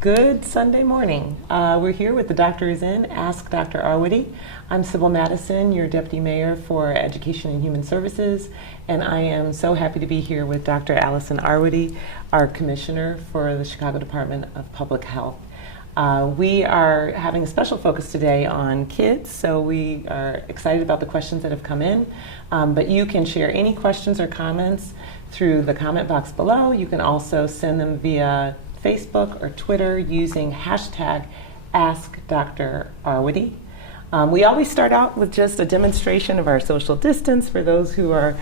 Good Sunday morning. We're here with The Doctor Is In, Ask Dr. Arwady. I'm Sybil Madison, your Deputy Mayor for Education and Human Services, and I am so happy to be here with Dr. Allison Arwady, our Commissioner for the Chicago Department of Public Health. We are having a special focus today on kids, so we are excited about the questions that have come in, but you can share any questions or comments through the comment box below. You can also send them via Facebook or Twitter using hashtag AskDrArwady. We always start out with just a demonstration of our social distance for those who are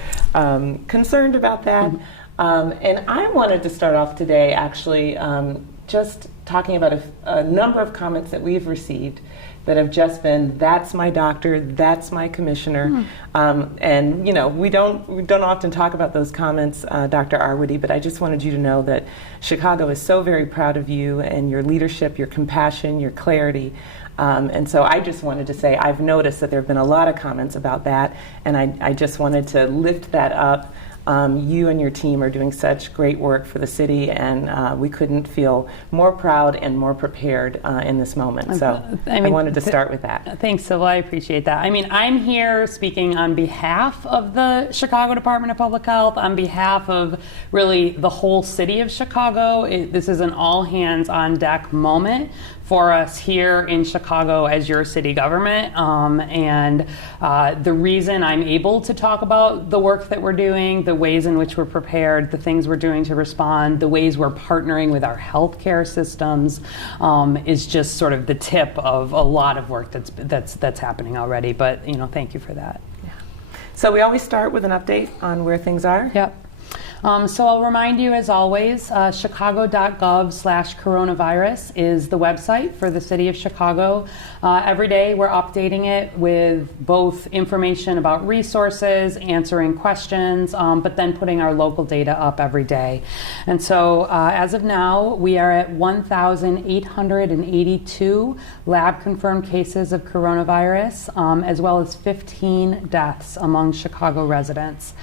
concerned about that. And I wanted to start off today actually just talking about a number of comments that we've received that have just been, that's my doctor, that's my commissioner. And you know, we don't often talk about those comments, Dr. Arwady, but I just wanted you to know that Chicago is so very proud of you and your leadership, your compassion, your clarity. And so I just wanted to say, I've noticed that there have been a lot of comments about that, and I just wanted to lift that up. You and your team are doing such great work for the city, and we couldn't feel more proud and more prepared in this moment. So I wanted to start with that. Thanks, Sybil. I appreciate that. I mean, I'm here speaking on behalf of the Chicago Department of Public Health, on behalf of really the whole city of Chicago. This is an all-hands-on-deck moment for us here in Chicago as your city government. And the reason I'm able to talk about the work that we're doing, the ways in which we're prepared, the things we're doing to respond, the ways we're partnering with our healthcare systems, is just sort of the tip of a lot of work that's happening already. But you know, thank you for that. Yeah. So we always start with an update on where things are. Yep. So I'll remind you, as always, chicago.gov/coronavirus is the website for the city of Chicago. Every day we're updating it with both information about resources, answering questions, but then putting our local data up every day. And so as of now, we are at 1,882 lab-confirmed cases of coronavirus, as well as 15 deaths among Chicago residents.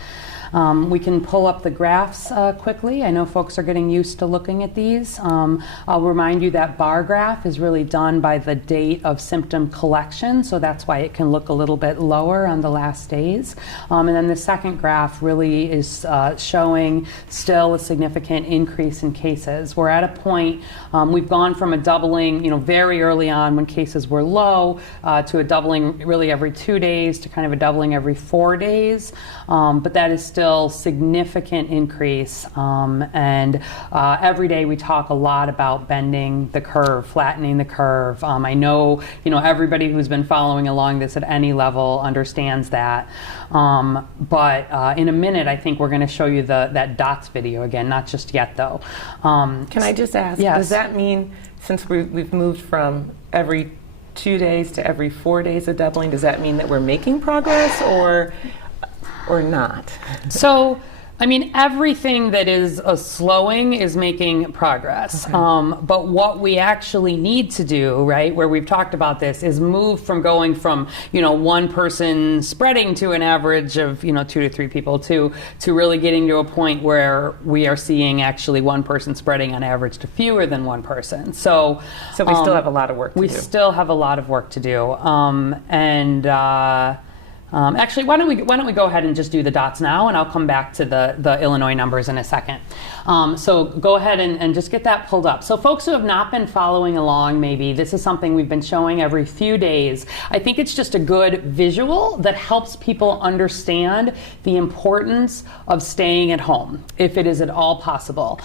We can pull up the graphs quickly. I know folks are getting used to looking at these. I'll remind you that bar graph is really done by the date of symptom collection, so that's why it can look a little bit lower on the last days. And then the second graph really is showing still a significant increase in cases. We're at a point, we've gone from a doubling, you know, very early on when cases were low, to a doubling really every 2 days, to kind of a doubling every 4 days. But that is still significant increase, and every day we talk a lot about bending the curve, flattening the curve. I know, you know, everybody who's been following along this at any level understands that. But in a minute, I think we're going to show you that dots video again. Not just yet, though. Can I just ask? Yes. Does that mean, since we've moved from every 2 days to every 4 days of doubling, does that mean that we're making progress, or not? So, I mean, everything that is a slowing is making progress. Okay. But what we actually need to do, right, where we've talked about this, is move from going from, you know, one person spreading to an average of, you know, 2 to 3 people to really getting to a point where we are seeing actually one person spreading on average to fewer than one person. So we still have a lot of work to do. We still have a lot of work to do. Actually, why don't we go ahead and just do the dots now, and I'll come back to the Illinois numbers in a second. So go ahead and just get that pulled up. So folks who have not been following along, maybe this is something we've been showing every few days. I think it's just a good visual that helps people understand the importance of staying at home, if it is at all possible.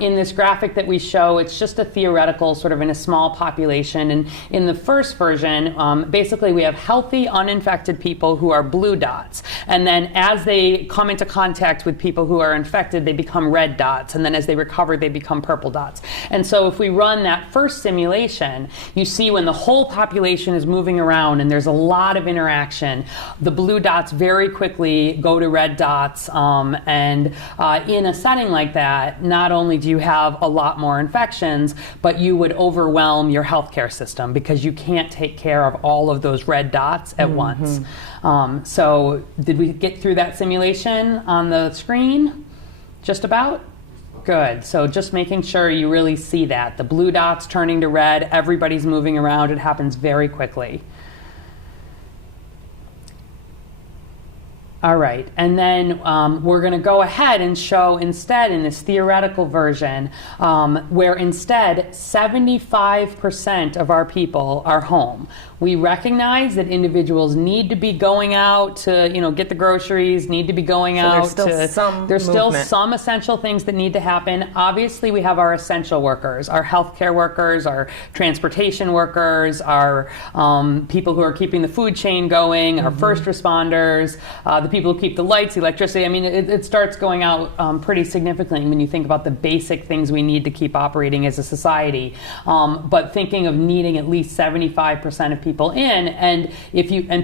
In this graphic that we show, it's just a theoretical, sort of in a small population. And in the first version, basically we have healthy, uninfected people who are blue dots. And then as they come into contact with people who are infected, they become red dots. And then as they recover, they become purple dots. And so if we run that first simulation, you see when the whole population is moving around and there's a lot of interaction, the blue dots very quickly go to red dots. In a setting like that, not only do you have a lot more infections, but you would overwhelm your healthcare system because you can't take care of all of those red dots at once. So did we get through that simulation on the screen? Just about? Good. So just making sure you really see that. The blue dots turning to red, everybody's moving around. It happens very quickly. All right, and then we're going to go ahead and show instead in this theoretical version where instead 75% of our people are home. We recognize that individuals need to be going out to, get the groceries, need to be going out There's still some essential things that need to happen. Obviously, we have our essential workers, our healthcare workers, our transportation workers, our people who are keeping the food chain going, our first responders, the people who keep the lights, the electricity. I mean, it starts going out pretty significantly when you think about the basic things we need to keep operating as a society. But thinking of needing at least 75% of people in, and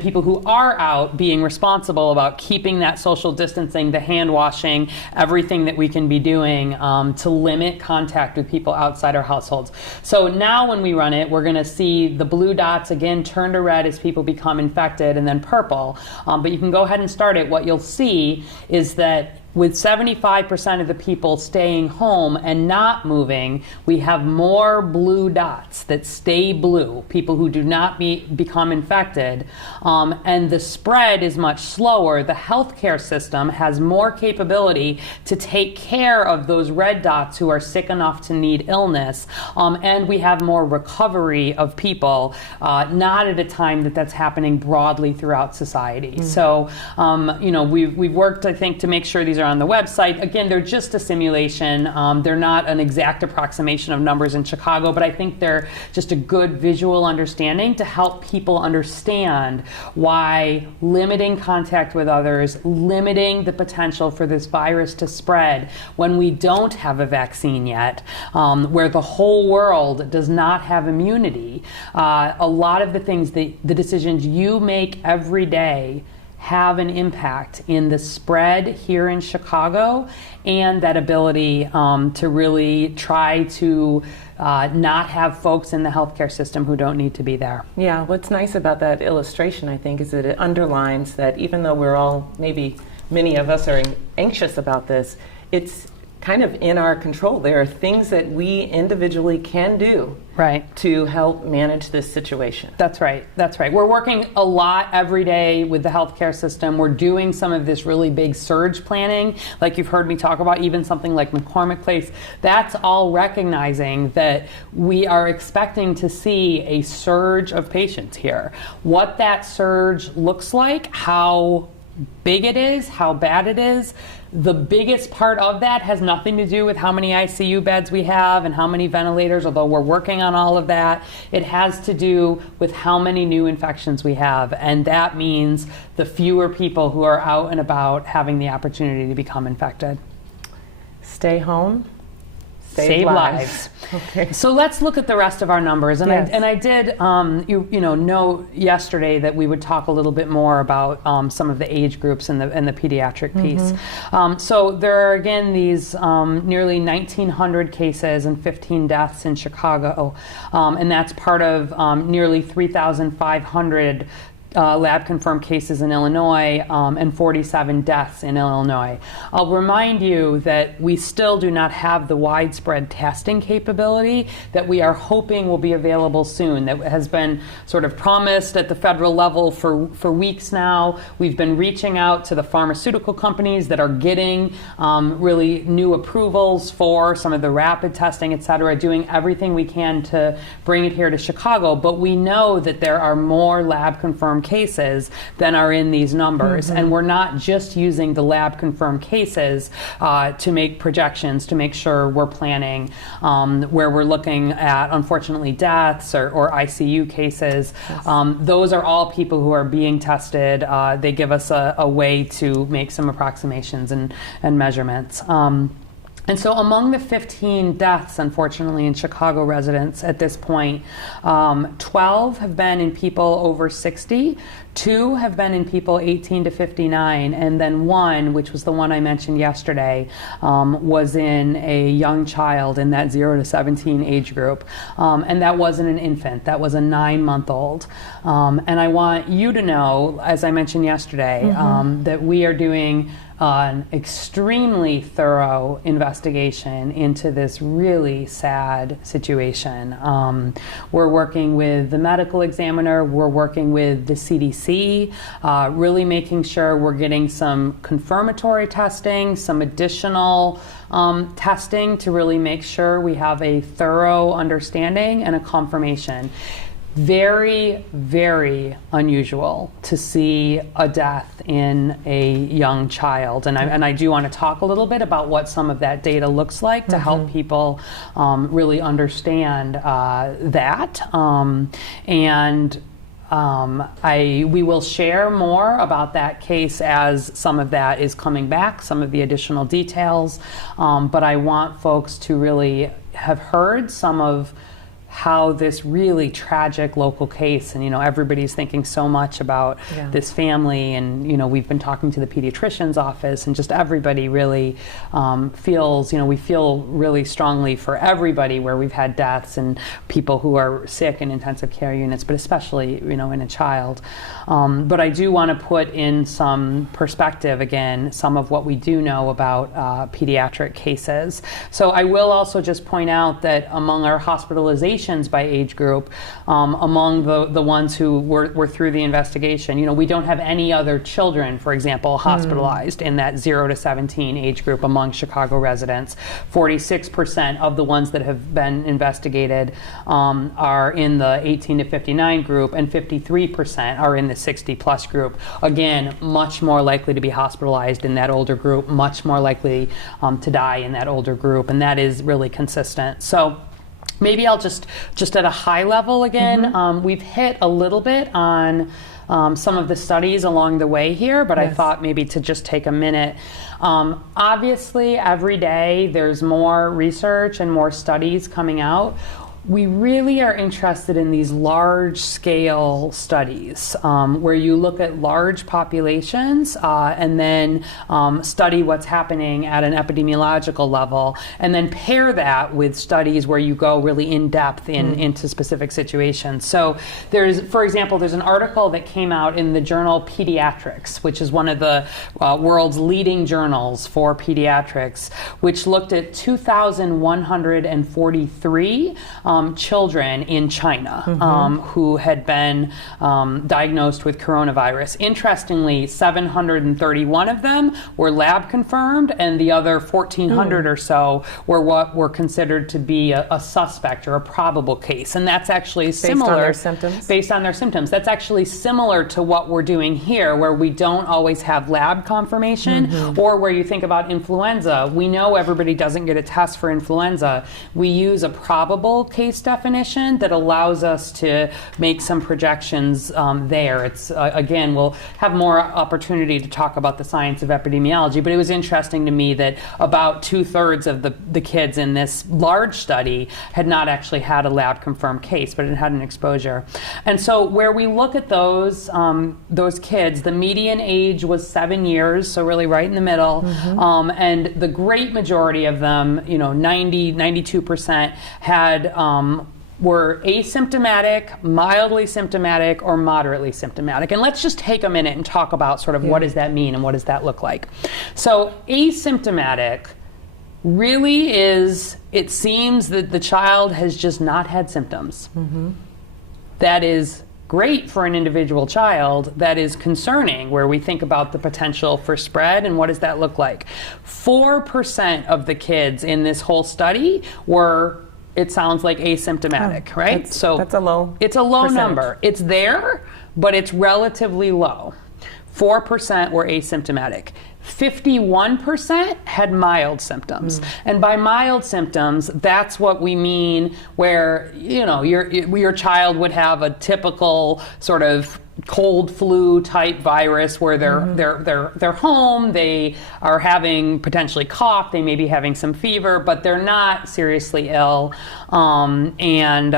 people who are out being responsible about keeping that social distancing, the hand washing, everything that we can be doing to limit contact with people outside our households. So now when we run it, we're going to see the blue dots again turn to red as people become infected, and then purple. But you can go ahead and start it. What you'll see is that with 75% of the people staying home and not moving, we have more blue dots that stay blue, people who do not become infected, and the spread is much slower. The healthcare system has more capability to take care of those red dots who are sick enough to need illness, and we have more recovery of people, not at a time that's happening broadly throughout society. So, we've worked, I think, to make sure these are on the website. Again, they're just a simulation. They're not an exact approximation of numbers in Chicago, but I think they're just a good visual understanding to help people understand why limiting contact with others, limiting the potential for this virus to spread when we don't have a vaccine yet, where the whole world does not have immunity. A lot of the things, the decisions you make every day have an impact in the spread here in Chicago, and that ability to really try to not have folks in the healthcare system who don't need to be there. Yeah, what's nice about that illustration, I think, is that it underlines that even though we're all, maybe many of us are anxious about this, it's kind of in our control. There are things that we individually can do to help manage this situation. That's right. That's right. We're working a lot every day with the healthcare system. We're doing some of this really big surge planning, like you've heard me talk about, even something like McCormick Place. That's all recognizing that we are expecting to see a surge of patients here. What that surge looks like, how big it is, how bad it is, the biggest part of that has nothing to do with how many ICU beds we have and how many ventilators, although we're working on all of that. It has to do with how many new infections we have, and that means the fewer people who are out and about having the opportunity to become infected. Stay home. Save lives. Okay. So let's look at the rest of our numbers. And yes. I did, know yesterday that we would talk a little bit more about some of the age groups and the pediatric piece. So there are again these nearly 1,900 cases and 15 deaths in Chicago, and that's part of nearly 3,500 lab-confirmed cases in Illinois and 47 deaths in Illinois. I'll remind you that we still do not have the widespread testing capability that we are hoping will be available soon, that has been sort of promised at the federal level for weeks now. We've been reaching out to the pharmaceutical companies that are getting really new approvals for some of the rapid testing, et cetera, doing everything we can to bring it here to Chicago. But we know that there are more lab-confirmed cases than are in these numbers. And we're not just using the lab confirmed cases to make projections, to make sure we're planning where we're looking at, unfortunately, deaths or ICU cases. Yes. Those are all people who are being tested. They give us a way to make some approximations and measurements. And so among the 15 deaths, unfortunately, in Chicago residents at this point, 12 have been in people over 60, 2 have been in people 18 to 59, and then 1, which was the one I mentioned yesterday, was in a young child in that 0 to 17 age group. And that wasn't an infant, that was a 9-month-old. And I want you to know, as I mentioned yesterday, that we are doing an extremely thorough investigation into this really sad situation. We're working with the medical examiner, we're working with the CDC, really making sure we're getting some confirmatory testing, some additional testing to really make sure we have a thorough understanding and a confirmation. Very, very unusual to see a death in a young child. And I do want to talk a little bit about what some of that data looks like to help people really understand that. We will share more about that case as some of that is coming back, some of the additional details. But I want folks to really have heard some of how this really tragic local case, and everybody's thinking so much about this family, and we've been talking to the pediatrician's office, and just everybody really feels, we feel really strongly for everybody where we've had deaths and people who are sick in intensive care units, but especially in a child. But I do want to put in some perspective again some of what we do know about pediatric cases. So I will also just point out that among our hospitalizations by age group, among the ones who were through the investigation, we don't have any other children, for example, hospitalized in that 0 to 17 age group among Chicago residents. 46% of the ones that have been investigated are in the 18 to 59 group, and 53% are in the 60 plus group. Again, much more likely to be hospitalized in that older group, much more likely to die in that older group, and that is really consistent. So maybe I'll just at a high level again, we've hit a little bit on some of the studies along the way here, but I thought maybe to just take a minute. Obviously, every day there's more research and more studies coming out. We really are interested in these large-scale studies where you look at large populations and then study what's happening at an epidemiological level, and then pair that with studies where you go really in-depth into specific situations. So for example, there's an article that came out in the journal Pediatrics, which is one of the world's leading journals for pediatrics, which looked at 2,143 children in China who had been diagnosed with coronavirus. Interestingly, 731 of them were lab confirmed, and the other 1,400 or so were what were considered to be a suspect or a probable case. And that's actually similar. Based on their symptoms? Based on their symptoms. That's actually similar to what we're doing here, where we don't always have lab confirmation, or where you think about influenza. We know everybody doesn't get a test for influenza. We use a probable case definition that allows us to make some projections there. It's again, we'll have more opportunity to talk about the science of epidemiology, but it was interesting to me that about 2/3 of the kids in this large study had not actually had a lab confirmed case, but it had an exposure. And so where we look at those kids, the median age was 7 years, so really right in the middle, and the great majority of them, 92% had were asymptomatic, mildly symptomatic, or moderately symptomatic. And let's just take a minute and talk about sort of what does that mean and what does that look like. So asymptomatic really is, it seems that the child has just not had symptoms. That is great for an individual child. That is concerning where we think about the potential for spread and what does that look like. 4% of the kids in this whole study were, it sounds like, asymptomatic, right? That's a low. It's a low percentage. number. It's there, but it's relatively low. 4% were asymptomatic. 51% had mild symptoms. And by mild symptoms, that's what we mean where, your child would have a typical sort of cold flu type virus where they're home, they are having potentially cough, they may be having some fever, but they're not seriously ill, and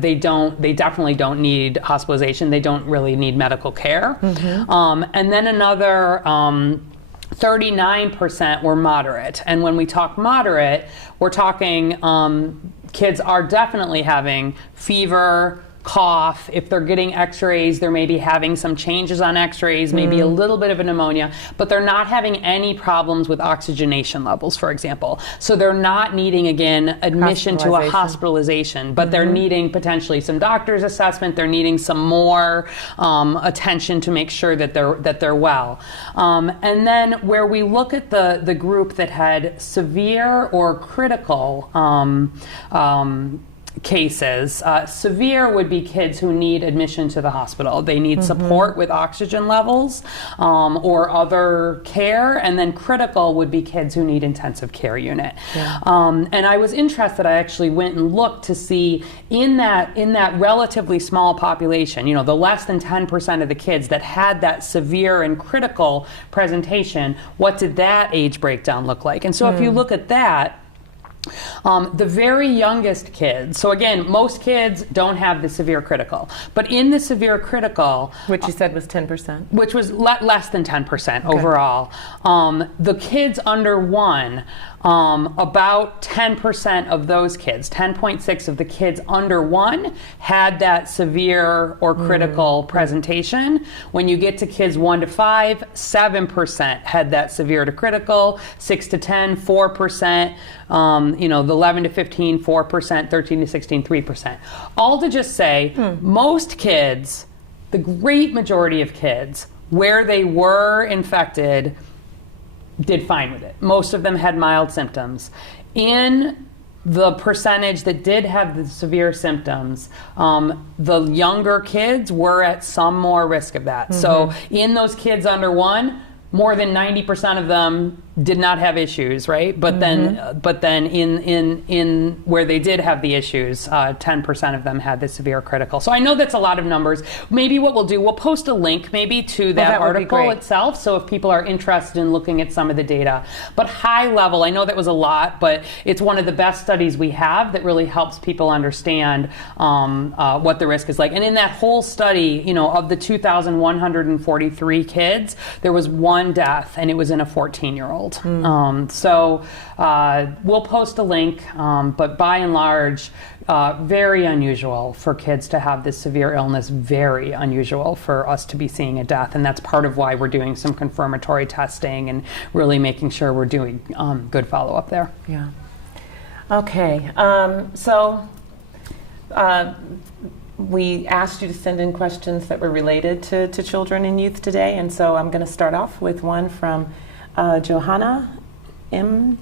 they definitely don't need hospitalization, they don't really need medical care. And then another 39% were moderate. And when we talk moderate, we're talking kids are definitely having fever, cough. If they're getting x-rays, they're maybe having some changes on x-rays, maybe a little bit of a pneumonia, but they're not having any problems with oxygenation levels, for example. So they're not needing, again, admission to a hospitalization, but they're needing potentially some doctor's assessment. They're needing some more attention to make sure that they're well. And then where we look at the group that had severe or critical cases. Severe would be kids who need admission to the hospital. They need support with oxygen levels or other care, and then critical would be kids who need intensive care unit. And I was interested, I actually went and looked to see in that relatively small population, the less than 10% of the kids that had that severe and critical presentation, what did that age breakdown look like? And so if you look at that, the very youngest kids, so again, most kids don't have the severe critical, but in the severe critical, which you said was 10%, which was less than 10% overall, the kids under 1, about 10% of those kids, 10.6 of the kids under 1 had that severe or critical presentation. When you get to kids 1 to 5, 7% had that severe to critical, 6 to 10, 4%, the 11 to 15, 4%, 13 to 16, 3%. All to just say, most kids, the great majority of kids, where they were infected, did fine with it. Most of them had mild symptoms. In the percentage that did have the severe symptoms, the younger kids were at some more risk of that. So in those kids under 1, more than 90% of them did not have issues, right? But then in where they did have the issues, 10% of them had the severe critical. So I know that's a lot of numbers. Maybe what we'll do, we'll post a link maybe to that article itself, so if people are interested in looking at some of the data. But high level, I know that was a lot, but it's one of the best studies we have that really helps people understand what the risk is like. And in that whole study, of the 2,143 kids, there was 1 death, and it was in a 14-year-old. So we'll post a link, but by and large, very unusual for kids to have this severe illness, very unusual for us to be seeing a death, and that's part of why we're doing some confirmatory testing and really making sure we're doing good follow-up there. Yeah. Okay. We asked you to send in questions that were related to children and youth today, and so I'm going to start off with one from Johanna M.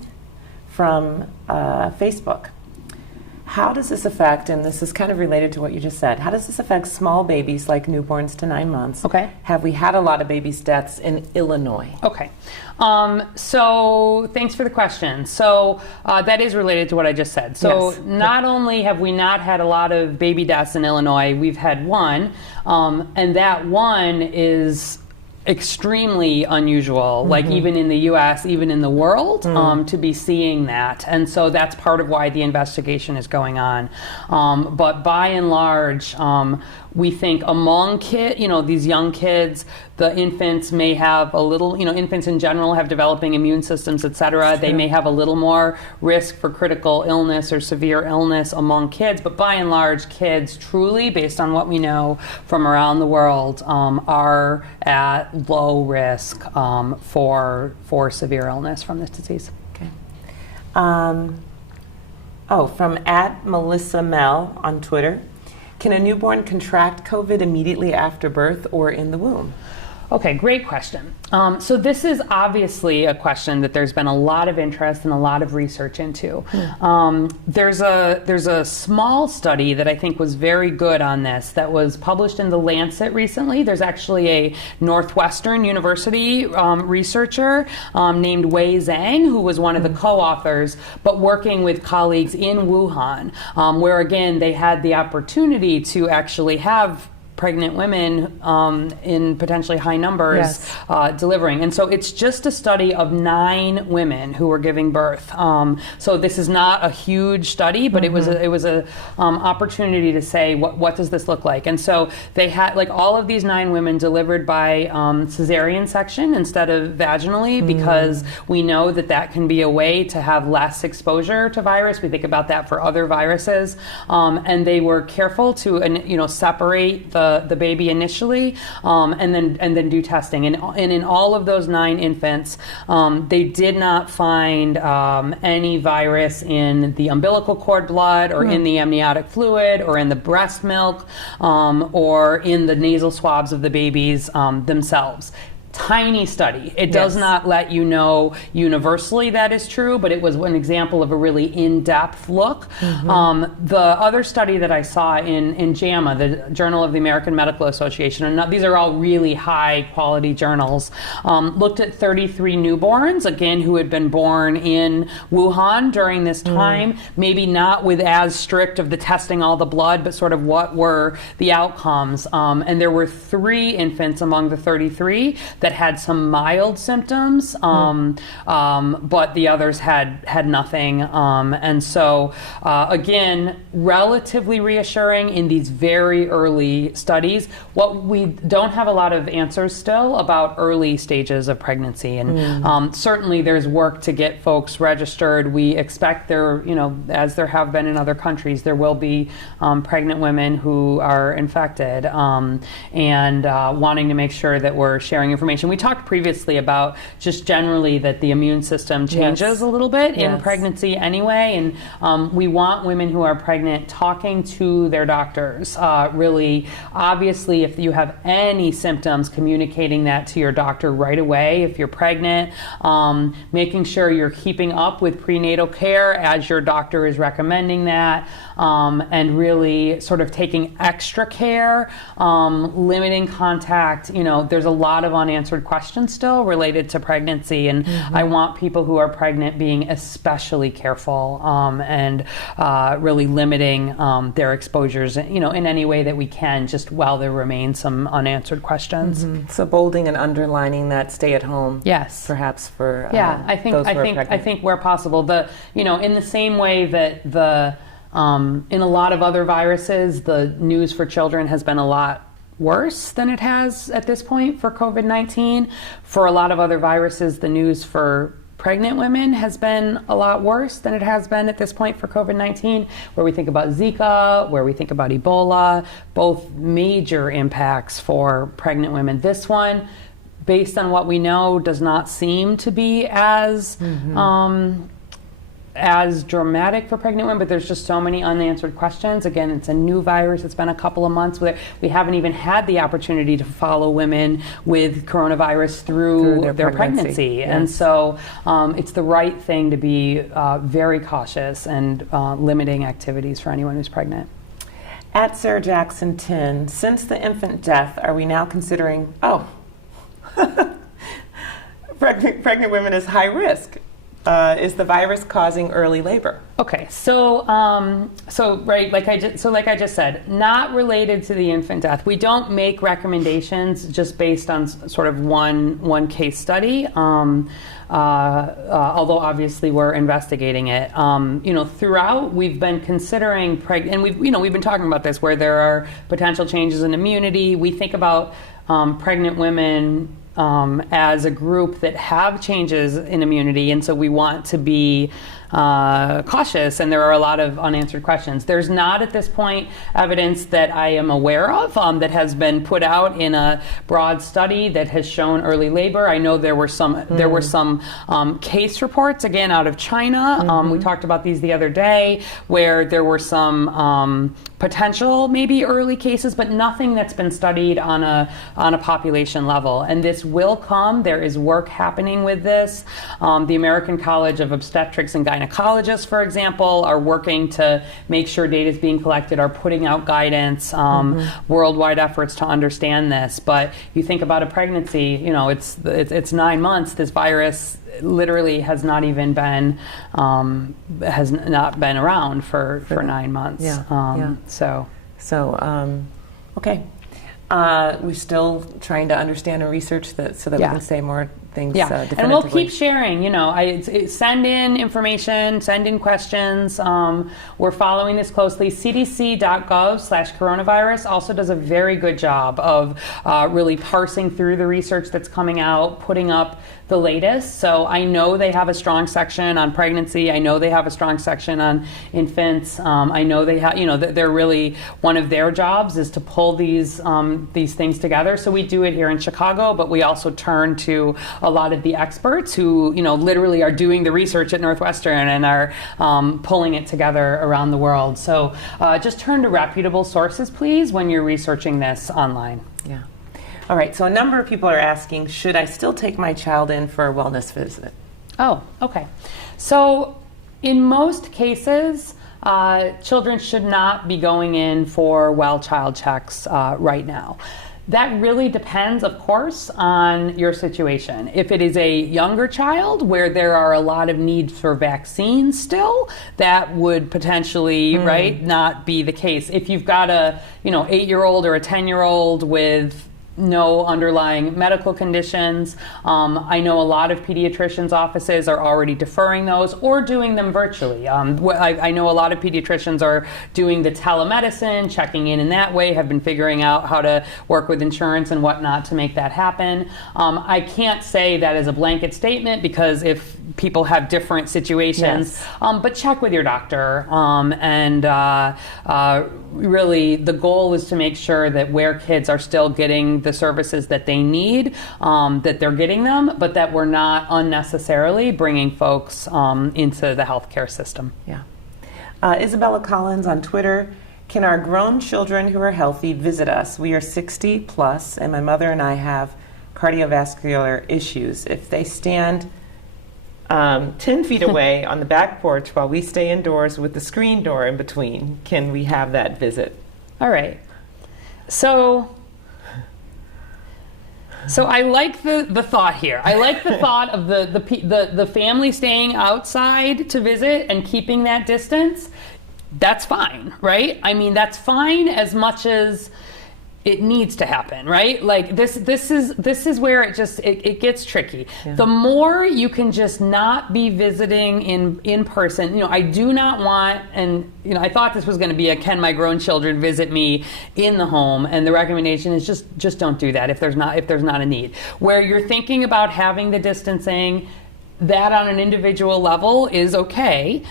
from Facebook. How does this affect, and this is kind of related to what you just said, how does this affect small babies like newborns to 9 months? Okay. Have we had a lot of babies' deaths in Illinois? Okay. So thanks for the question. So that is related to what I just said. So not only have we not had a lot of baby deaths in Illinois, we've had 1, and that 1 is extremely unusual, like even in the U.S., even in the world, to be seeing that. And so that's part of why the investigation is going on. But by and large, we think among these young kids, the infants may have a little, infants in general have developing immune systems, et cetera. They may have a little more risk for critical illness or severe illness among kids, but by and large, kids truly, based on what we know from around the world, are at low risk for severe illness from this disease. Okay. From @MelissaMel on Twitter. Can a newborn contract COVID immediately after birth or in the womb? Okay, great question. So this is obviously a question that there's been a lot of interest and a lot of research into. There's a small study that I think was very good on this that was published in The Lancet recently. There's actually a Northwestern University researcher named Wei Zhang, who was one of the co-authors, but working with colleagues in Wuhan, where again they had the opportunity to actually have pregnant women in potentially high numbers delivering. And so it's just a study of 9 women who were giving birth. So this is not a huge study, but it was a opportunity to say, what does this look like? And so they had, like, all of these 9 women delivered by cesarean section instead of vaginally, because we know that that can be a way to have less exposure to virus. We think about that for other viruses. And they were careful to separate the baby initially, and then do testing. And in all of those 9 infants, they did not find any virus in the umbilical cord blood, or in the amniotic fluid, or in the breast milk, or in the nasal swabs of the babies themselves. Tiny study. It does not let you know universally that is true, but it was an example of a really in-depth look. The other study that I saw in JAMA, the Journal of the American Medical Association, and these are all really high-quality journals, looked at 33 newborns, again, who had been born in Wuhan during this time, maybe not with as strict of the testing all the blood, but sort of what were the outcomes. And there were 3 infants among the 33 that had some mild symptoms, but the others had nothing. And so, again, relatively reassuring in these very early studies. What we don't have a lot of answers still about early stages of pregnancy. And certainly there's work to get folks registered. We expect there, as there have been in other countries, there will be pregnant women who are infected, and wanting to make sure that we're sharing information. We talked previously about just generally that the immune system changes a little bit in pregnancy anyway, and we want women who are pregnant talking to their doctors. Really, obviously, if you have any symptoms, communicating that to your doctor right away if you're pregnant, making sure you're keeping up with prenatal care as your doctor is recommending that, and really sort of taking extra care, limiting contact. There's a lot of unanswered questions still related to pregnancy, and I want people who are pregnant being especially careful, and really limiting their exposures, in any way that we can, just while there remain some unanswered questions. So bolding and underlining that stay at home. Yes. Perhaps for I think where possible, in the same way that in a lot of other viruses, the news for children has been a lot worse than it has at this point for COVID-19. For a lot of other viruses, the news for pregnant women has been a lot worse than it has been at this point for COVID-19, where we think about Zika, where we think about Ebola, both major impacts for pregnant women. This one, based on what we know, does not seem to be as dramatic for pregnant women, but there's just so many unanswered questions. Again, it's a new virus. It's been a couple of months where we haven't even had the opportunity to follow women with coronavirus through their pregnancy. Yes. And so it's the right thing to be very cautious and limiting activities for anyone who's pregnant. At Sarah Jackson 10, since the infant death, are we now considering, pregnant women as high risk? Is the virus causing early labor? Okay, so like I just said, not related to the infant death. We don't make recommendations just based on sort of one case study. Although obviously we're investigating it. Throughout we've been considering and we've been talking about this, where there are potential changes in immunity. We think about pregnant women as a group that have changes in immunity, and so we want to be cautious, and there are a lot of unanswered questions. There's not at this point evidence that I am aware of that has been put out in a broad study that has shown early labor. I know there were some case reports, again, out of China. We talked about these the other day, where there were some potential maybe early cases, but nothing that's been studied on a population level. And this will come. There is work happening with this. The American College of Obstetrics and Gynecologists, for example, are working to make sure data is being collected, are putting out guidance, worldwide efforts to understand this. But you think about a pregnancy, you know, it's 9 months. This virus literally has not even been around for 9 months. Okay. We're still trying to understand and research that so that we can say more things definitively. And we'll keep sharing, you know, send in information, send in questions. We're following this closely. cdc.gov/coronavirus also does a very good job of really parsing through the research that's coming out, putting up the latest. So I know they have a strong section on pregnancy. I know they have a strong section on infants. I know they have, you know, they're really, one of their jobs is to pull these things together. So we do it here in Chicago, but we also turn to a lot of the experts who, you know, literally are doing the research at Northwestern and are pulling it together around the world. So just turn to reputable sources, please, when you're researching this online. Yeah. All right, so a number of people are asking, should I still take my child in for a wellness visit? Oh, okay. So in most cases, children should not be going in for well child checks right now. That really depends, of course, on your situation. If it is a younger child where there are a lot of needs for vaccines still, that would potentially, right, not be the case. If you've got a, you know, 8-year-old or a 10-year-old with no underlying medical conditions. I know a lot of pediatricians' offices are already deferring those or doing them virtually. I know a lot of pediatricians are doing the telemedicine, checking in that way, have been figuring out how to work with insurance and whatnot to make that happen. I can't say that as a blanket statement because if people have different situations, but check with your doctor. Really, the goal is to make sure that where kids are still getting the services that they need, that they're getting them, but that we're not unnecessarily bringing folks into the healthcare system. Yeah. Isabella Collins on Twitter, can our grown children who are healthy visit us? We are 60 plus, and my mother and I have cardiovascular issues. If they stand 10 feet away on the back porch while we stay indoors with the screen door in between, can we have that visit? All right. So I like the thought here. I like the thought of the family staying outside to visit and keeping that distance. That's fine, right? I mean, that's fine as much as it needs to happen, right? Like this is where it gets tricky. Yeah. The more you can just not be visiting in person, you know, I do not want, and you know, I thought this was going to be a can my grown children visit me in the home, and the recommendation is just don't do that if there's not a need. Where you're thinking about having the distancing, that on an individual level is okay.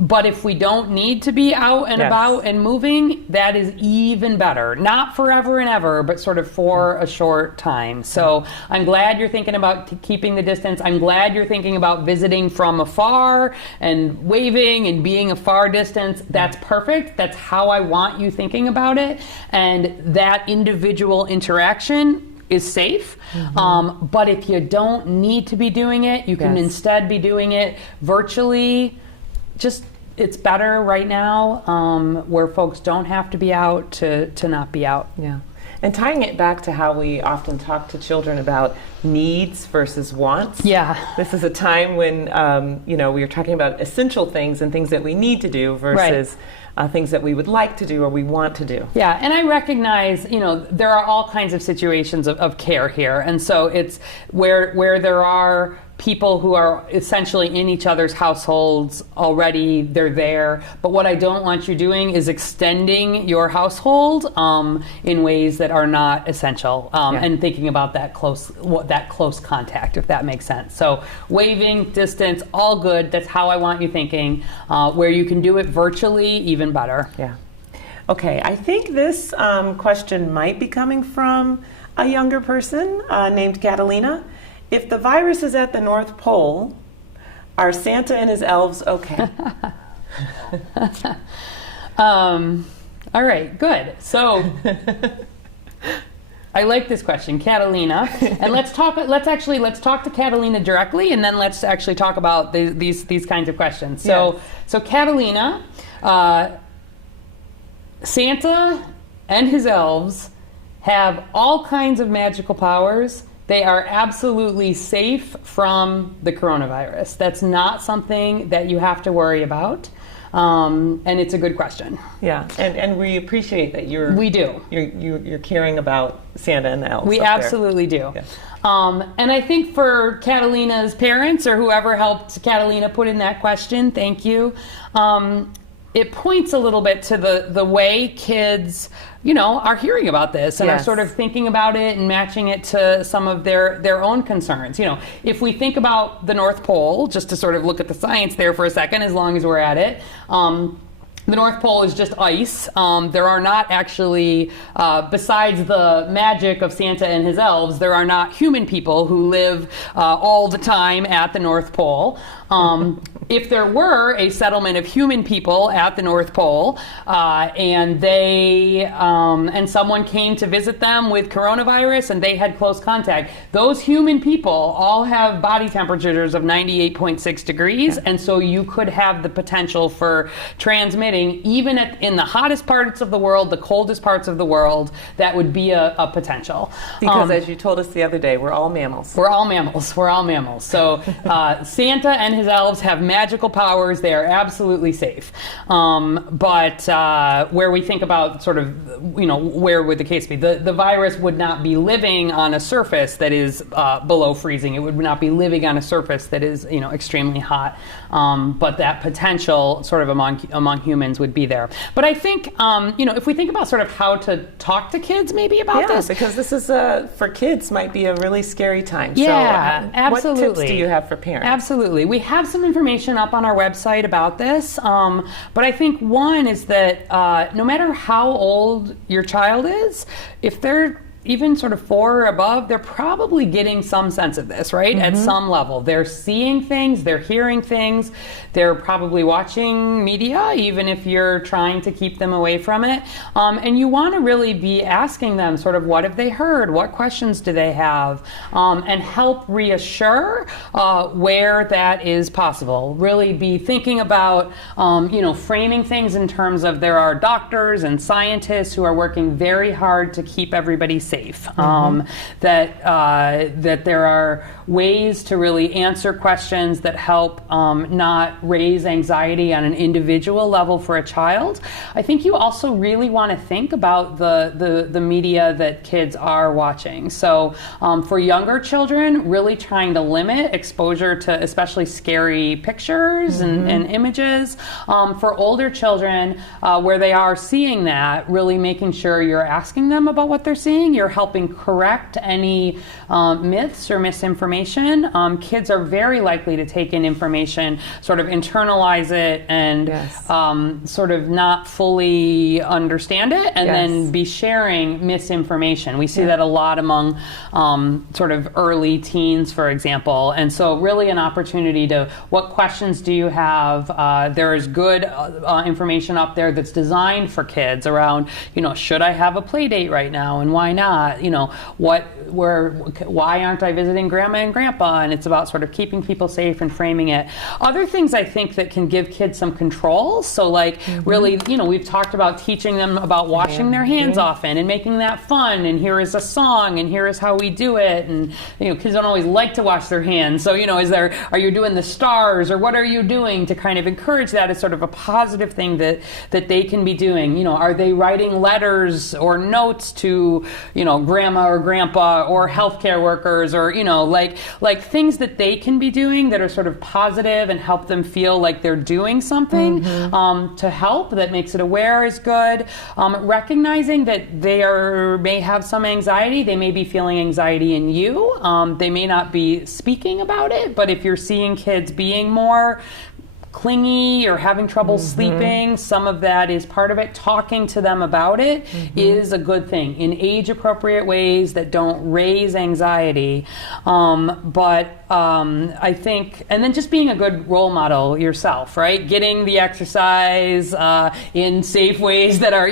But if we don't need to be out and about and moving, that is even better. Not forever and ever, but sort of for a short time. So I'm glad you're thinking about keeping the distance. I'm glad you're thinking about visiting from afar and waving and being a far distance. That's perfect. That's how I want you thinking about it. And that individual interaction is safe. But if you don't need to be doing it, you can instead be doing it virtually. Just, it's better right now where folks don't have to be out to not be out. Yeah. And tying it back to how we often talk to children about needs versus wants. Yeah. This is a time when, you know, we are talking about essential things and things that we need to do versus things that we would like to do or we want to do. Yeah, and I recognize, you know, there are all kinds of situations of care here. And so it's where there are people who are essentially in each other's households already, they're there. But what I don't want you doing is extending your household in ways that are not essential, and thinking about that close contact, if that makes sense. So waving, distance, all good. That's how I want you thinking. Where you can do it virtually, even better. Yeah. Okay, I think this question might be coming from a younger person named Catalina. If the virus is at the North Pole, are Santa and his elves okay? All right, good. So I like this question, Catalina, and let's talk to Catalina directly, and then let's actually talk about these kinds of questions. So, so Catalina, Santa and his elves have all kinds of magical powers. They are absolutely safe from the coronavirus. That's not something that you have to worry about. And it's a good question. Yeah, and we appreciate that you're caring about Santa and the elves. We absolutely do. Yeah. And I think for Catalina's parents or whoever helped Catalina put in that question, thank you. It points a little bit to the way kids, are hearing about this and are sort of thinking about it and matching it to some of their own concerns. If we think about the North Pole, just to sort of look at the science there for a second, as long as we're at it, the North Pole is just ice. There are not actually, besides the magic of Santa and his elves, there are not human people who live all the time at the North Pole. If there were a settlement of human people at the North Pole, and someone came to visit them with coronavirus and they had close contact, those human people all have body temperatures of 98.6 degrees, and so you could have the potential for transmitting even in the hottest parts of the world, the coldest parts of the world. That would be a potential. Because as you told us the other day, we're all mammals. We're all mammals. So Santa and his elves have magical powers. They are absolutely safe. But where we think about sort of, where would the case be? The virus would not be living on a surface that is below freezing. It would not be living on a surface that is, extremely hot. But that potential sort of among humans would be there. But I think, if we think about sort of how to talk to kids maybe about this. Because this is, for kids, might be a really scary time. Yeah, so, absolutely. What tips do you have for parents? Absolutely. We have some information up on our website about this. But I think one is that no matter how old your child is, if they're even sort of 4 or above, they're probably getting some sense of this, right? At some level. They're seeing things, they're hearing things, they're probably watching media, even if you're trying to keep them away from it. And you want to really be asking them sort of what have they heard, what questions do they have, and help reassure where that is possible. Really be thinking about, framing things in terms of there are doctors and scientists who are working very hard to keep everybody safe. That there are ways to really answer questions that help not raise anxiety on an individual level for a child. I think you also really want to think about the media that kids are watching. So for younger children, really trying to limit exposure to especially scary pictures and images. For older children, where they are seeing that, really making sure you're asking them about what they're seeing. You're helping correct any myths or misinformation. Kids are very likely to take in information, sort of internalize it, and sort of not fully understand it, and then be sharing misinformation. We see that a lot among sort of early teens, for example. And so really an opportunity to, what questions do you have? There is good information up there that's designed for kids around, should I have a play date right now, and why not? Why aren't I visiting grandma and grandpa? And it's about sort of keeping people safe and framing it. Other things I think that can give kids some control. So really, we've talked about teaching them about washing their hands often and making that fun. And here is a song, and here is how we do it. And kids don't always like to wash their hands. So are you doing the stars, or what are you doing to kind of encourage that as sort of a positive thing that they can be doing? Are they writing letters or notes to grandma or grandpa or healthcare workers, or like things that they can be doing that are sort of positive and help them feel like they're doing something to help, that makes it aware is good. Recognizing that they may have some anxiety, they may be feeling anxiety in you. They may not be speaking about it, but if you're seeing kids being more clingy or having trouble sleeping. Some of that is part of it. Talking to them about it is a good thing in age-appropriate ways that don't raise anxiety. I think, and then just being a good role model yourself, right? Getting the exercise in safe ways that are,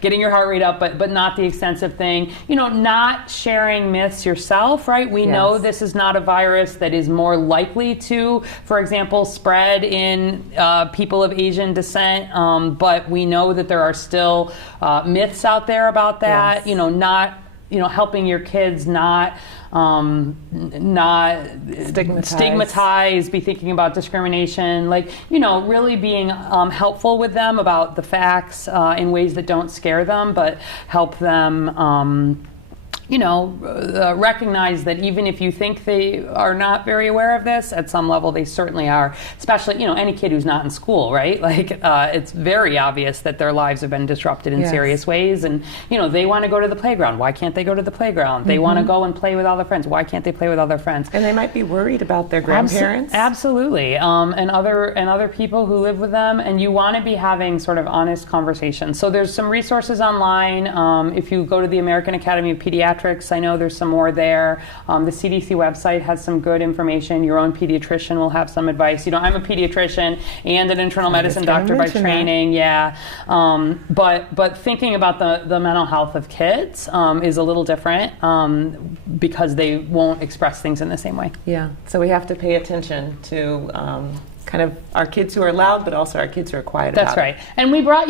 getting your heart rate up, but not the extensive thing. Not sharing myths yourself, right? We know this is not a virus that is more likely to, for example, spread in people of Asian descent, but we know that there are still myths out there about that. Not helping your kids not stigmatize, be thinking about discrimination, really being helpful with them about the facts in ways that don't scare them, but help them recognize that even if you think they are not very aware of this, at some level they certainly are, especially, any kid who's not in school, right? It's very obvious that their lives have been disrupted in serious ways, and, they want to go to the playground. Why can't they go to the playground? They want to go and play with all their friends. Why can't they play with all their friends? And they might be worried about their grandparents. Absolutely. And other people who live with them, and you want to be having sort of honest conversations. So there's some resources online. If you go to the American Academy of Pediatrics, I know there's some more there. The CDC website has some good information. Your own pediatrician will have some advice. I'm a pediatrician and an internal medicine doctor by training. But thinking about the mental health of kids is a little different because they won't express things in the same way. Yeah. So we have to pay attention to kind of our kids who are loud, but also our kids who are quiet. That's right. And we brought,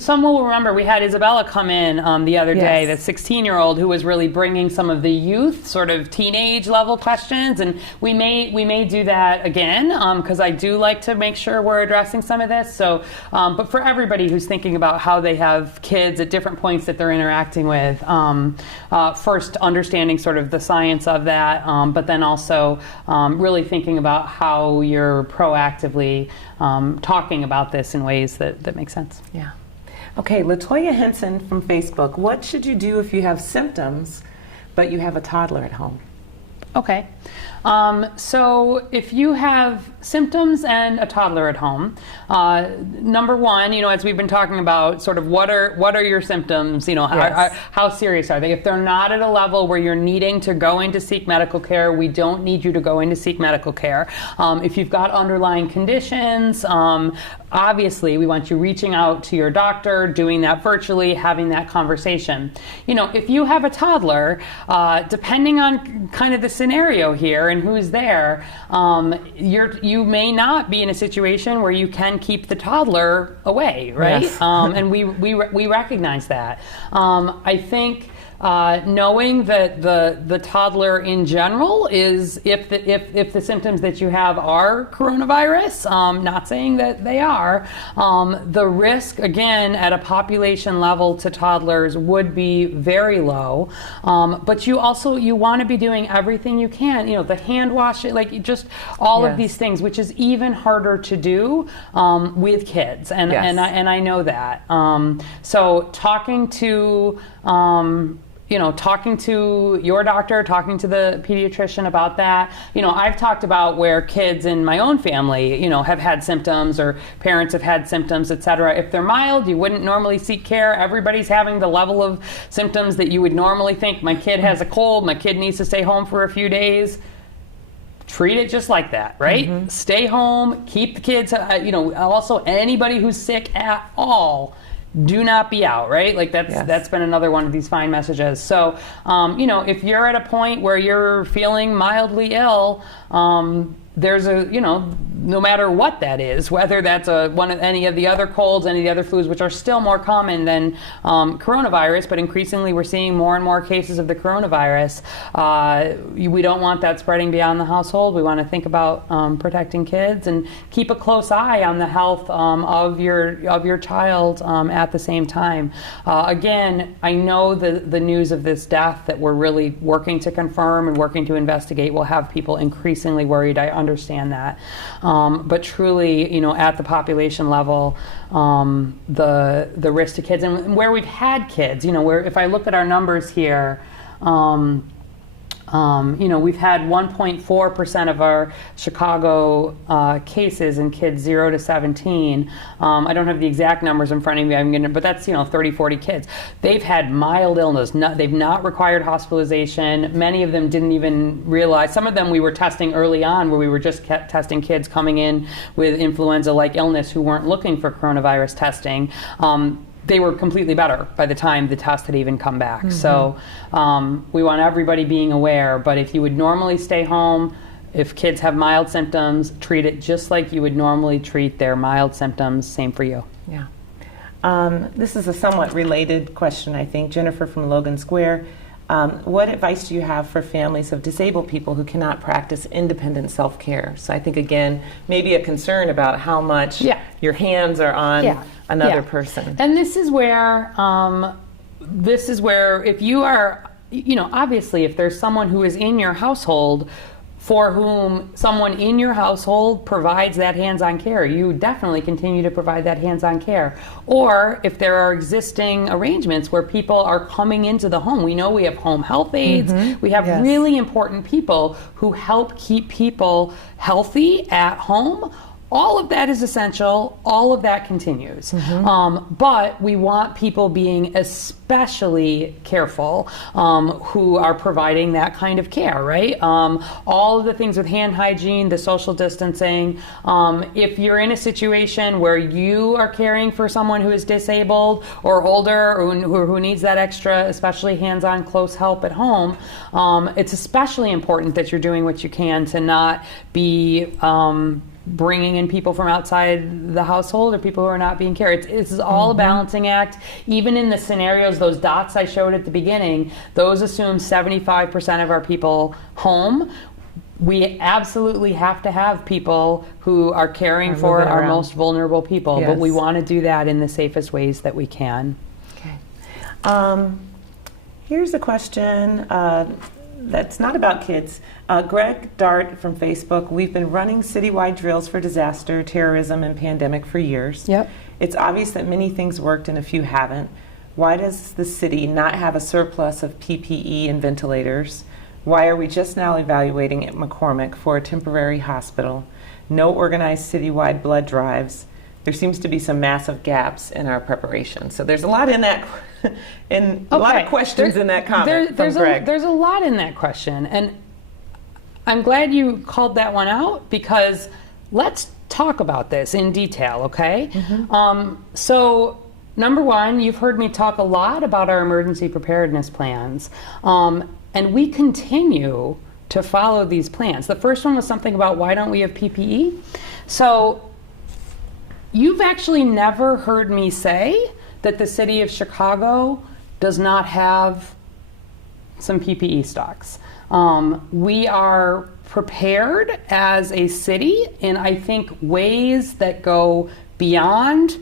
someone will remember we had Isabella come in the other day, the 16-year-old who was really bringing some of the youth, sort of teenage level questions, and we may do that again because I do like to make sure we're addressing some of this. So, but for everybody who's thinking about how they have kids at different points that they're interacting with, first understanding sort of the science of that, but then also really thinking about how you're proactively talking about this in ways that make sense. Yeah. Okay, Latoya Henson from Facebook. What should you do if you have symptoms, but you have a toddler at home? Okay. So if you have symptoms and a toddler at home, number one, as we've been talking about, sort of what are your symptoms? How serious are they? If they're not at a level where you're needing to go in to seek medical care, we don't need you to go in to seek medical care. If you've got underlying conditions, obviously we want you reaching out to your doctor, doing that virtually, having that conversation. If you have a toddler, depending on kind of the scenario here and who's there, you may not be in a situation where you can keep the toddler away, right? Yes. And we recognize that. I think knowing that the toddler in general is, if the symptoms that you have are coronavirus, not saying that they are, the risk again at a population level to toddlers would be very low. But you want to be doing everything you can, the hand washing, just all of these things, which is even harder to do with kids, and I know that. So talking to talking to your doctor, talking to the pediatrician about that. I've talked about where kids in my own family, have had symptoms, or parents have had symptoms, et cetera. If they're mild, you wouldn't normally seek care. Everybody's having the level of symptoms that you would normally think. My kid has a cold, my kid needs to stay home for a few days. Treat it just like that, right? Mm-hmm. Stay home, keep the kids, also anybody who's sick at all, do not be out, right? That's been another one of these fine messages. So, if you're at a point where you're feeling mildly ill, there's no matter what that is, whether that's any of the other colds, any of the other flus, which are still more common than coronavirus, but increasingly we're seeing more and more cases of the coronavirus. We don't want that spreading beyond the household. We want to think about protecting kids and keep a close eye on the health of your child at the same time. Again, I know the news of this death that we're really working to confirm and working to investigate will have people increasingly worried. I understand that. But truly, at the population level, the risk to kids, and where we've had kids, where if I look at our numbers here, We've had 1.4% of our Chicago cases in kids 0 to 17. I don't have the exact numbers in front of me, but that's 30, 40 kids. They've had mild illness. They've not required hospitalization. Many of them didn't even realize. Some of them we were testing early on, where we were just testing kids coming in with influenza-like illness who weren't looking for coronavirus testing. They were completely better by the time the test had even come back. So we want everybody being aware, but if you would normally stay home, if kids have mild symptoms, treat it just like you would normally treat their mild symptoms. Same for you. Yeah. This is a somewhat related question, I think. Jennifer from Logan Square. What advice do you have for families of disabled people who cannot practice independent self-care? So I think, again, maybe a concern about how much your hands are on another person. And this is where if you are, obviously if there's someone who is in your household for whom someone in your household provides that hands-on care, you definitely continue to provide that hands-on care. Or if there are existing arrangements where people are coming into the home, we know we have home health aides, we have really important people who help keep people healthy at home. All of that is essential. All of that continues. But we want people being especially careful who are providing that kind of care, right? All of the things with hand hygiene, the social distancing. If you're in a situation where you are caring for someone who is disabled or older or who needs that extra, especially hands-on close help at home, it's especially important that you're doing what you can to not be bringing in people from outside the household or people who are not being cared. It's all a balancing act. Even in the scenarios, those dots I showed at the beginning, those assume 75% of our people home. We absolutely have to have people who are caring for our most vulnerable people, but we want to do that in the safest ways that we can. Okay. Here's a question that's not about kids. Greg Dart from Facebook. We've been running citywide drills for disaster, terrorism, and pandemic for years. It's obvious that many things worked and a few haven't. Why does the city not have a surplus of PPE and ventilators? Why are we just now evaluating at McCormick for a temporary hospital? No organized citywide blood drives. There seems to be some massive gaps in our preparation. So there's a lot in that, a lot of questions in that comment from Greg. There's a lot in that question, and I'm glad you called that one out, because let's talk about this in detail, okay? So number one, you've heard me talk a lot about our emergency preparedness plans, and we continue to follow these plans. The first one was something about why don't we have PPE? So you've actually never heard me say that the city of Chicago does not have some PPE stocks. We are prepared as a city in, I think, ways that go beyond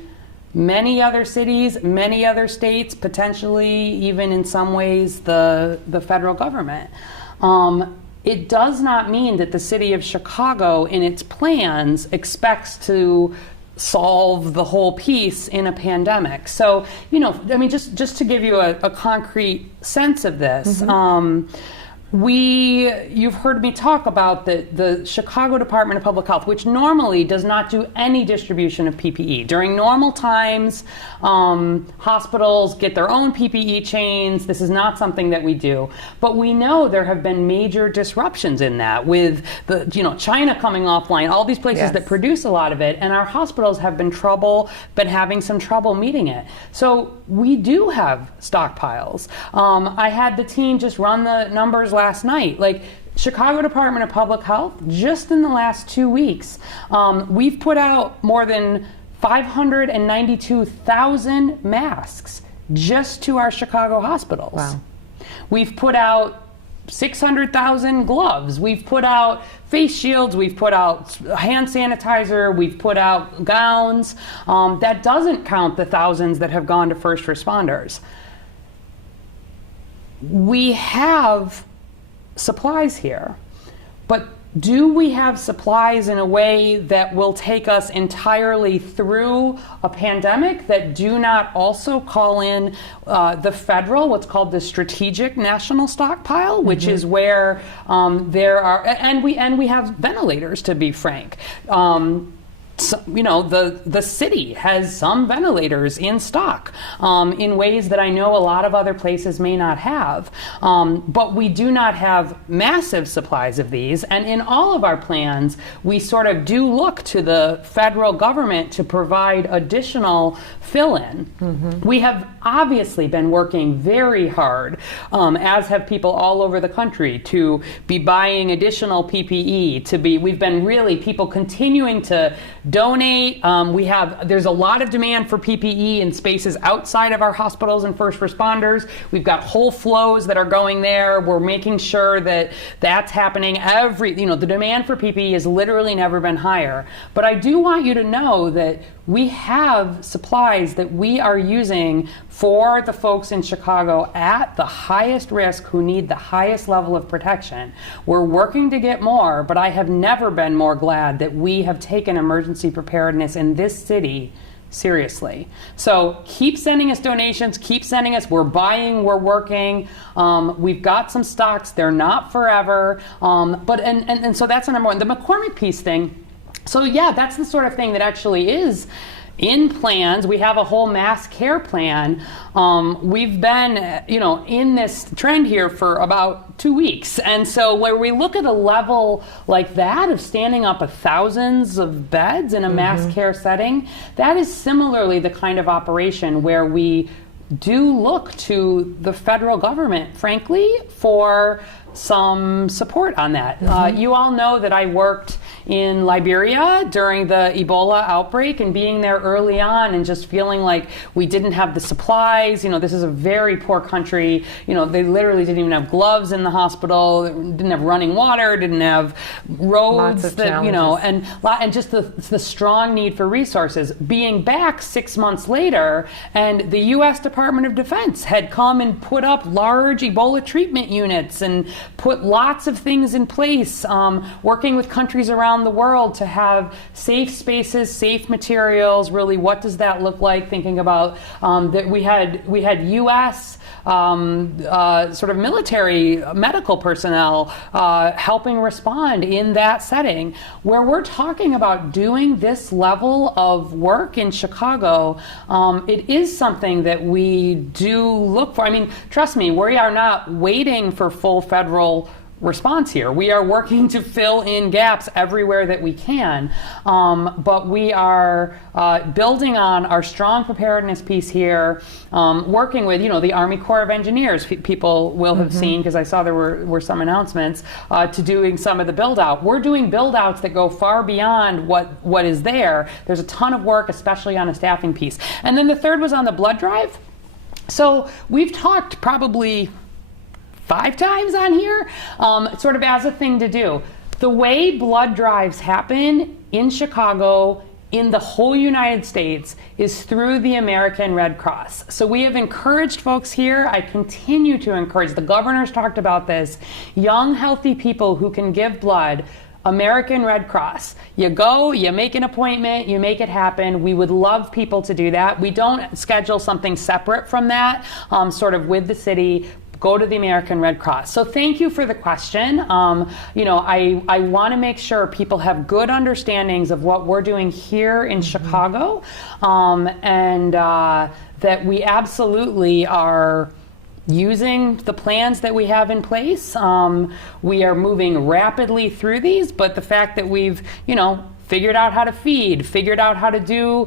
many other cities, many other states, potentially even in some ways the federal government. It does not mean that the city of Chicago in its plans expects to solve the whole piece in a pandemic. So, just to give you a concrete sense of this, you've heard me talk about the Chicago Department of Public Health, which normally does not do any distribution of PPE. During normal times, hospitals get their own PPE chains. This is not something that we do. But we know there have been major disruptions in that with China coming offline, all these places that produce a lot of it, and our hospitals have been having some trouble meeting it. So we do have stockpiles. I had the team just run the numbers last night. Like, Chicago Department of Public Health, just in the last 2 weeks, we've put out more than 592,000 masks just to our Chicago hospitals. Wow. We've put out 600,000 gloves. We've put out face shields. We've put out hand sanitizer. We've put out gowns. That doesn't count the thousands that have gone to first responders. We have supplies here, but do we have supplies in a way that will take us entirely through a pandemic that do not also call in the federal, what's called the strategic national stockpile, which is where there are, and we have ventilators, to be frank. So, the city has some ventilators in stock in ways that I know a lot of other places may not have. But we do not have massive supplies of these. And in all of our plans, we sort of do look to the federal government to provide additional fill-in. We have obviously been working very hard, as have people all over the country, to be buying additional PPE, we've been really people continuing to donate. There's a lot of demand for PPE in spaces outside of our hospitals and first responders. We've got whole flows that are going there. We're making sure that that's happening. The demand for PPE has literally never been higher. But I do want you to know that we have supplies that we are using for the folks in Chicago at the highest risk who need the highest level of protection. We're working to get more, but I have never been more glad that we have taken emergency preparedness in this city seriously. So keep sending us donations, keep sending us, we're buying, we're working. We've got some stocks, they're not forever. And so that's the number one. The McCormick piece thing. So yeah, that's the sort of thing that actually is in plans. We have a whole mass care plan. We've been, in this trend here for about 2 weeks. And so where we look at a level like that of standing up thousands of beds in a mass care setting, that is similarly the kind of operation where we do look to the federal government, frankly, for some support on that. You all know that I worked in Liberia during the Ebola outbreak, and being there early on and just feeling like we didn't have the supplies. This is a very poor country. They literally didn't even have gloves in the hospital, didn't have running water, didn't have roads, and just the strong need for resources. Being back 6 months later, and the U.S. Department of Defense had come and put up large Ebola treatment units and put lots of things in place, working with countries around the world to have safe spaces, safe materials. Really, what does that look like? Thinking about that we had U.S. Sort of military medical personnel helping respond in that setting. Where we're talking about doing this level of work in Chicago, it is something that we do look for. I mean, trust me, we are not waiting for full federal response here. We are working to fill in gaps everywhere that we can, but we are building on our strong preparedness piece here, working with, the Army Corps of Engineers. People will have seen, because I saw there were some announcements, to doing some of the build out. We're doing build outs that go far beyond what is there. There's a ton of work, especially on a staffing piece. And then the third was on the blood drive. So we've talked probably 5 times on here, sort of as a thing to do. The way blood drives happen in Chicago, in the whole United States, is through the American Red Cross. So we have encouraged folks here, I continue to encourage, the governor's talked about this, young, healthy people who can give blood, American Red Cross. You go, you make an appointment, you make it happen. We would love people to do that. We don't schedule something separate from that, sort of with the city. Go to the American Red Cross. So thank you for the question. I want to make sure people have good understandings of what we're doing here in Chicago, and that we absolutely are using the plans that we have in place. We are moving rapidly through these, but the fact that we've, figured out how to feed, figured out how to do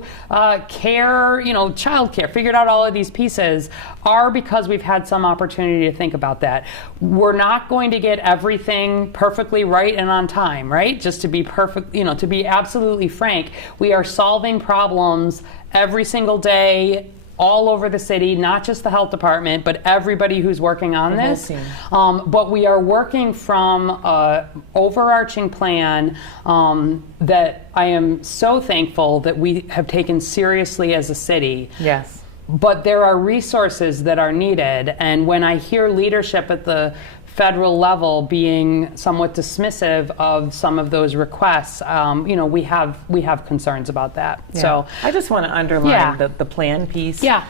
care, child care, figured out all of these pieces are because we've had some opportunity to think about that. We're not going to get everything perfectly right and on time, right? Just to be perfect, to be absolutely frank, we are solving problems every single day, all over the city, not just the health department, but everybody who's working on this. But we are working from an overarching plan that I am so thankful that we have taken seriously as a city. Yes. But there are resources that are needed, and when I hear leadership at the federal level being somewhat dismissive of some of those requests, we have concerns about that. Yeah. So I just want to underline the plan piece. Yeah.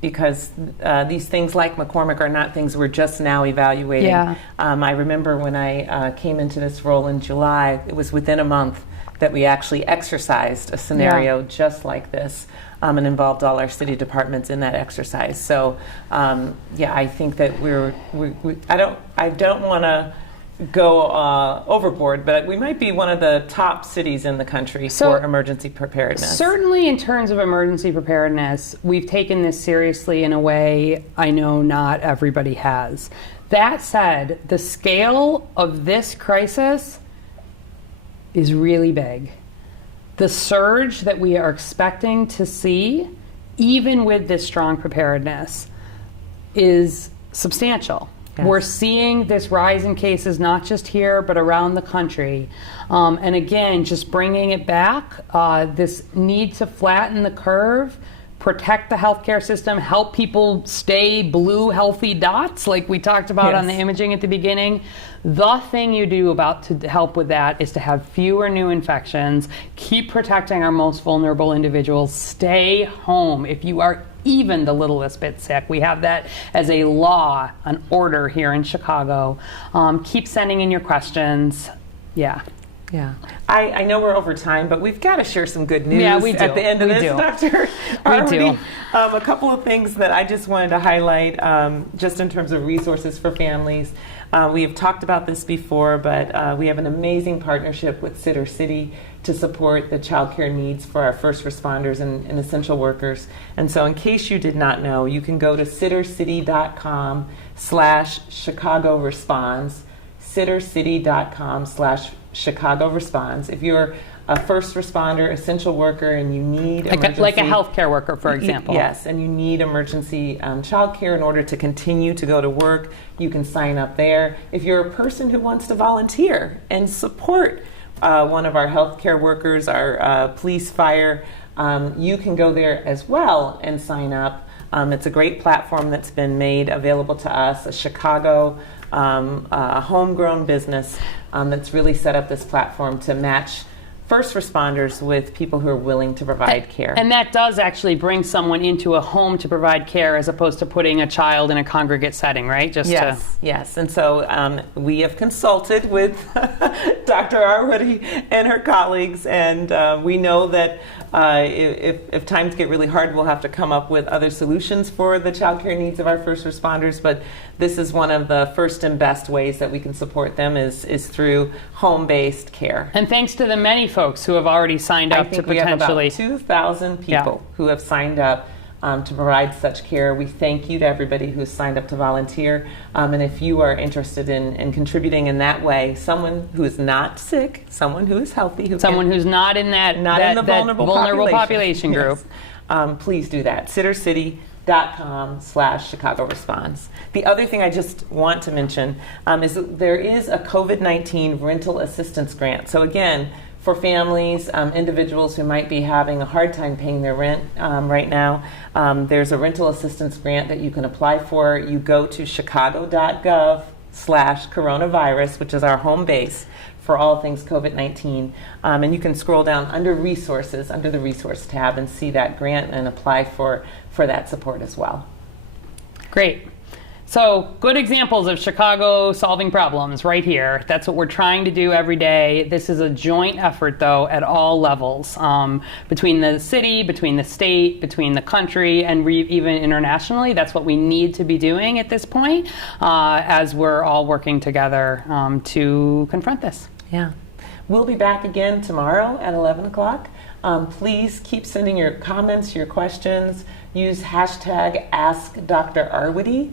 Because these things like McCormick are not things we're just now evaluating. Yeah. I remember when I came into this role in July, it was within a month that we actually exercised a scenario just like this, and involved all our city departments in that exercise. So, I think that I don't want to go overboard, but we might be one of the top cities in the country for emergency preparedness. Certainly in terms of emergency preparedness, we've taken this seriously in a way I know not everybody has. That said, the scale of this crisis is really big. The surge that we are expecting to see, even with this strong preparedness, is substantial. Yes. We're seeing this rise in cases not just here, but around the country. And again, just bringing it back, this need to flatten the curve, protect the healthcare system, help people stay blue, healthy dots, like we talked about on the imaging at the beginning. The thing you do to help with that is to have fewer new infections, keep protecting our most vulnerable individuals, stay home. If you are even the littlest bit sick, we have that as a law, an order here in Chicago. Keep sending in your questions. Yeah. I know we're over time, but we've got to share some good news at the end of this, Dr. Arwady. A couple of things that I just wanted to highlight, just in terms of resources for families. We have talked about this before, but we have an amazing partnership with Sitter City to support the child care needs for our first responders and essential workers. And so in case you did not know, you can go to sittercity.com/Chicago Responds, sittercity.com/Chicago Responds. If you're a first responder, essential worker, and you need like a healthcare worker, for example. Yes, and you need emergency child care in order to continue to go to work, you can sign up there. If you're a person who wants to volunteer and support one of our healthcare workers, our police, fire, you can go there as well and sign up. It's a great platform that's been made available to us, a Chicago homegrown business that's really set up this platform to match first responders with people who are willing to provide care. And that does actually bring someone into a home to provide care as opposed to putting a child in a congregate setting, right? Yes. And so we have consulted with Dr. Arwady and her colleagues, and we know that if times get really hard, we'll have to come up with other solutions for the child care needs of our first responders, but this is one of the first and best ways that we can support them is through home-based care. And thanks to the many folks who have already signed up to potentially... we have about 2,000 people who have signed up to provide such care. We thank you to everybody who's signed up to volunteer. And if you are interested in contributing in that way, someone who is not sick, someone who is healthy, who's not in the vulnerable population group, please do that. sittercity.com/Chicago Responds. The other thing I just want to mention is that there is a COVID-19 rental assistance grant. So again, for families, individuals who might be having a hard time paying their rent right now, there's a rental assistance grant that you can apply for. You go to chicago.gov/coronavirus, which is our home base for all things COVID-19. And you can scroll down under resources, under the resource tab, and see that grant and apply for that support as well. Great. So good examples of Chicago solving problems right here. That's what we're trying to do every day. This is a joint effort, though, at all levels, between the city, between the state, between the country, and even internationally. That's what we need to be doing at this point as we're all working together to confront this. Yeah. We'll be back again tomorrow at 11 o'clock. Please keep sending your comments, your questions. Use hashtag AskDrArwady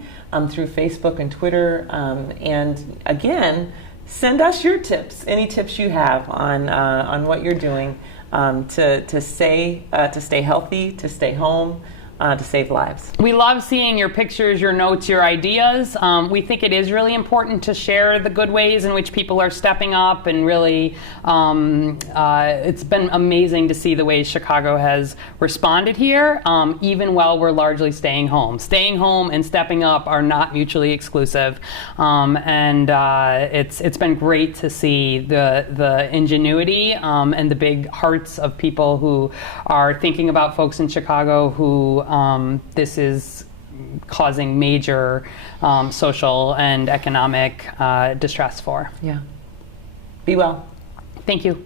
through Facebook and Twitter. And again, send us your tips, any tips you have on what you're doing to stay healthy, to stay home, to save lives. We love seeing your pictures, your notes, your ideas. We think it is really important to share the good ways in which people are stepping up, and really it's been amazing to see the ways Chicago has responded here, even while we're largely staying home. Staying home and stepping up are not mutually exclusive, and it's been great to see the ingenuity and the big hearts of people who are thinking about folks in Chicago who this is causing major social and economic distress for. Yeah. Be well. Thank you.